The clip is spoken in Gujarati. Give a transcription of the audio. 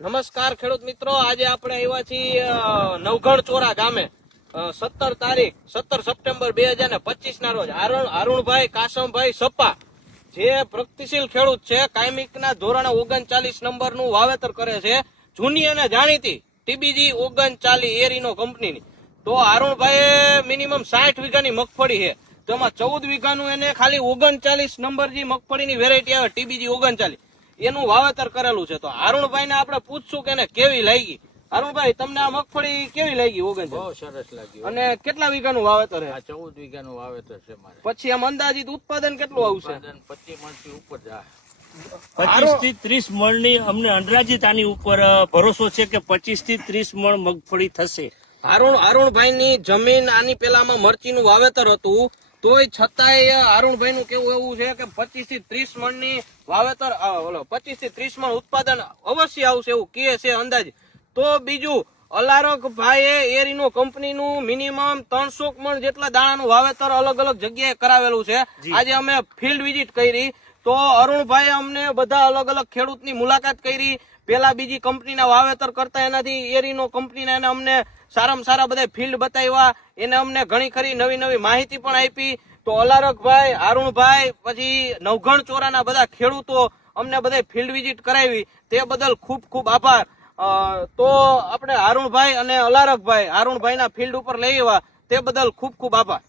નમસ્કાર ખેડૂત મિત્રો, આજે આપણે આવ્યા છીએ નવઘણ ચોરા ગામે 17 સપ્ટેમ્બર 2025 ના રોજ અરુણભાઈ કાસમભાઈ સપા જે પ્રગતિશીલ ખેડૂત છે, કાયમિકના ધોરણે 39 નંબરનું વાવેતર કરે છે, જૂની અને જાણીતી ટીબીજી 39 એરીનો કંપનીની. તો અરુણભાઈએ મિનિમમ 60 વીઘાની મગફળી છે, તેમાં 14 વીઘાનું એને ખાલી 39 નંબર જે મગફળીની વેરાયટી આવે ટીબીજી 39 એનું વાવેતર કરેલું છે. તો અરુણભાઈ ને આપણે પૂછશું કે એને કેવી લાગી. અરુણભાઈ, તમને આ મગફળી કેવી લાગી? 39 બહુ સરસ લાગ્યું. અને કેટલા વીઘાનું વાવેતર છે? 14 વીઘાનું વાવેતર છે મારે. પછી આમ અંદાજિત ઉત્પાદન કેટલું આવશે? 25 મણથી ઉપર જાય. 25 થી 30 મણની અમને અંદાજિત આની ઉપર ભરોસો છે કે 25 થી 30 મણ મગફળી થશે. અરુણભાઈ ની જમીન આની પેલામાં મરચીનું વાવેતર હતું, તોય છતાંય અરુણભાઈ નું કેવું એવું છે કે 25 થી 30 મણ ની વાવેતર 25 થી 30 મણ ઉત્પાદન અવશ્ય આવશે એવું કહે છે અંદાજ. તો બીજું અલારકભાઈએ એરીનો કંપનીનું મિનિમમ 300 મણ જેટલા દાણાનું વાવેતર અલગ અલગ જગ્યાએ કરાવેલું છે. આજે અમે ફિલ્ડ વિઝિટ કરી તો અરુણભાઈ અમને બધા અલગ અલગ ખેડૂતની મુલાકાત કરી, પેલા બીજી કંપનીના વાવેતર કરતા એનાથી એરીનો કંપનીના એને અમને સારામાં સારા બધા ફિલ્ડ બતાવ્યા, એને અમને ઘણી ખરી નવી નવી માહિતી પણ આપી. તો અલારકભાઈ, અરુણભાઈ, પછી નવઘણ ચોરાના બધા ખેડૂતો અમને બધા ફિલ્ડ વિઝિટ કરાવી, તે બદલ ખૂબ ખૂબ આભાર. તો આપણે અરુણભાઈ અને અલારકભાઈ અરુણભાઈના ફિલ્ડ ઉપર લઈ આવ્યા, તે બદલ ખૂબ ખૂબ આભાર.